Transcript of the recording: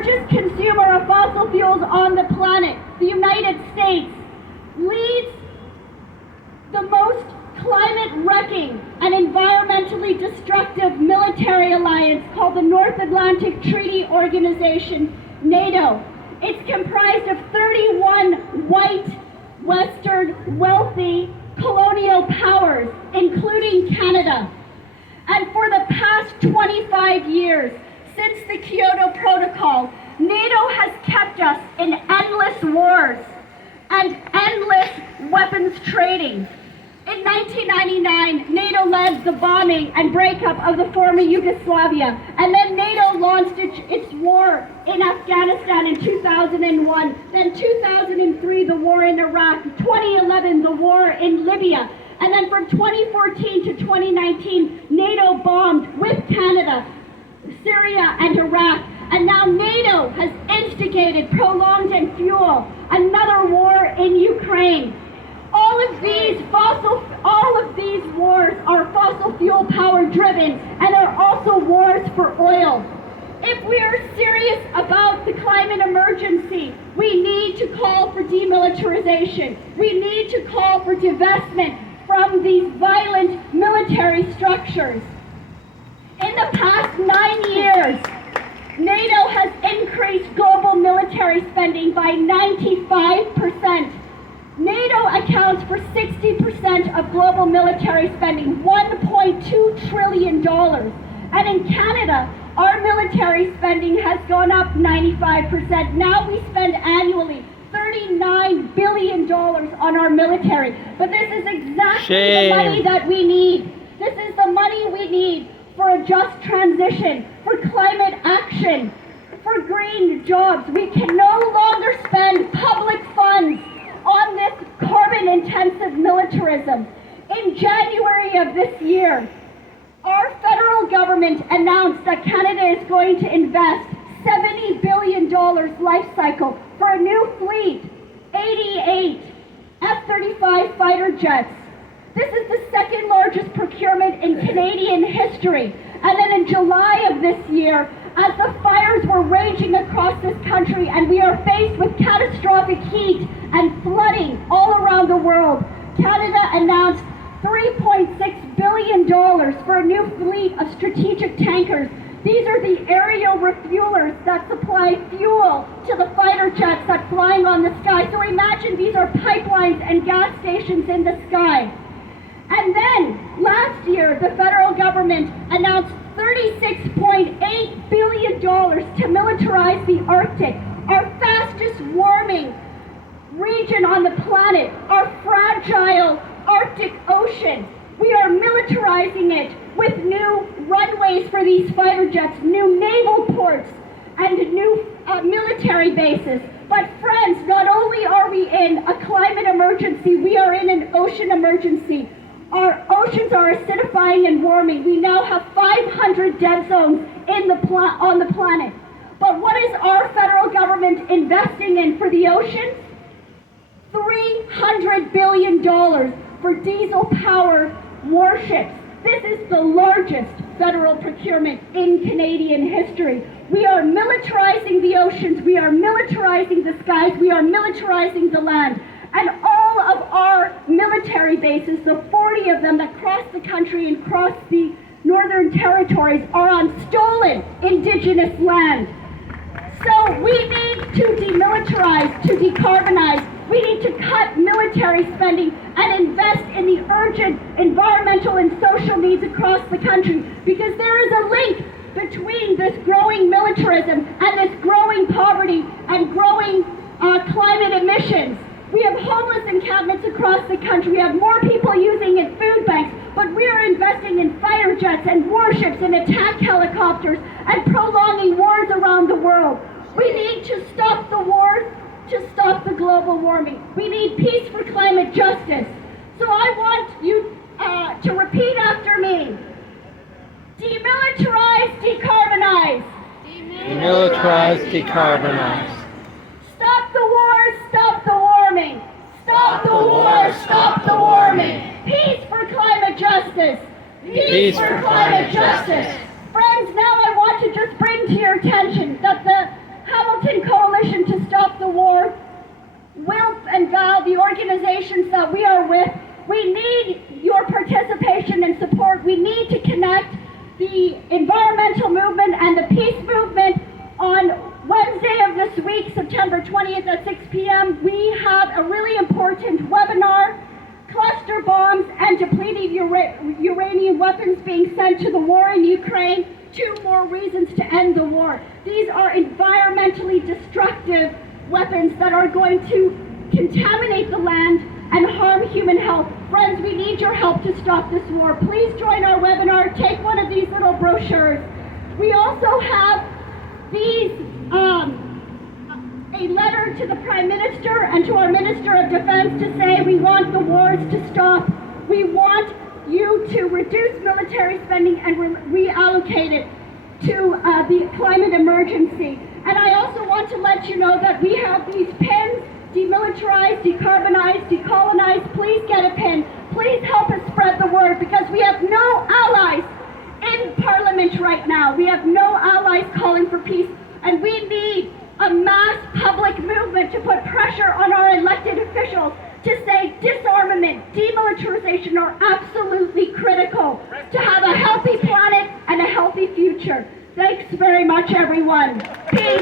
largest consumer of fossil fuels on the planet, the United States, leads the most climate-wrecking and environmentally destructive military alliance called the North Atlantic Treaty Organization, NATO. It's comprised of 31 white, Western, wealthy, colonial powers, including Canada. And for the past 25 years, since the Kyoto Protocol, NATO has kept us in endless wars and endless weapons trading. In 1999, NATO led the bombing and breakup of the former Yugoslavia, and then NATO launched its war in Afghanistan in 2001, then 2003, the war in Iraq, 2011, the war in Libya, and then from 2014 to 2019, NATO bombed with Canada, Syria and Iraq, and now NATO has instigated, prolonged and fueled another war in Ukraine. All of these wars are fossil fuel power driven, and they're also wars for oil. If we are serious about the climate emergency, we need to call for demilitarization. We need to call for divestment from these violent military structures. In the past 9 years, NATO has increased global military spending by 95%. NATO accounts for 60% of global military spending, $1.2 trillion. And in Canada, our military spending has gone up 95%. Now we spend annually $39 billion on our military. But this is exactly the money that we need. This is the money we need for a just transition, for climate action, for green jobs. We can no longer spend public funds on this carbon-intensive militarism. In January of this year, our federal government announced that Canada is going to invest $70 billion life cycle for a new fleet, 88 F-35 fighter jets. This is the second largest procurement in Canadian history. And then in July of this year, as the fires were raging across this country and we are faced with catastrophic heat and flooding all around the world, Canada announced $3.6 billion for a new fleet of strategic tankers. These are the aerial refuelers that supply fuel to the fighter jets that flying on the sky. So imagine these are pipelines and gas stations in the sky. And then last year, the federal government announced $36.8 billion to militarize the Arctic, our fastest warming region on the planet, our fragile Arctic Ocean. We are militarizing it with new runways for these fighter jets, new naval ports, and new military bases. But friends, not only are we in a climate emergency, we are in an ocean emergency. Our oceans are acidifying and warming. We now have 500 dead zones on the planet. But what is our federal government investing in for the oceans? $300 billion for diesel-powered warships. This is the largest federal procurement in Canadian history. We are militarizing the oceans, we are militarizing the skies, we are militarizing the land. And all of our military bases, the 40 of them that cross the country and cross the Northern Territories, are on stolen Indigenous land. So we need to demilitarize, to decarbonize. We need to cut military spending and invest in the urgent environmental and social needs across the country, because there is a link between this growing militarism and this growing poverty and growing climate emissions. We have homeless encampments across the country. We have more people using it food banks, but we are investing in fighter jets and warships and attack helicopters and prolonging wars around the world. We need to stop the wars, to stop the global warming. We need peace for climate justice. So I want you to repeat after me. Demilitarize, decarbonize. Demilitarize, decarbonize. Stop the wars, stop the warming. Stop the wars, stop the warming. Peace for climate justice. Peace for climate justice. Friends, now I want to just bring to your attention that the uranium weapons being sent to the war in Ukraine, 2 more reasons to end the war. These are environmentally destructive weapons that are going to contaminate the land and harm human health. Friends, we need your help to stop this war. Please join our webinar. Take one of these little brochures. We also have these, a letter to the Prime Minister and to our Minister of Defense to say we want the wars to stop. We want you to reduce military spending and reallocate it to the climate emergency. And I also want to let you know that we have these pins, demilitarize, decarbonize, decolonize. Please get a pin. Please help us spread the word, because we have no allies in Parliament right now. We have no allies calling for peace, and we need a mass public movement to put pressure on our elected officials to say disarmament, demilitarization are absolutely critical to have a healthy planet and a healthy future. Thanks very much, everyone. Peace.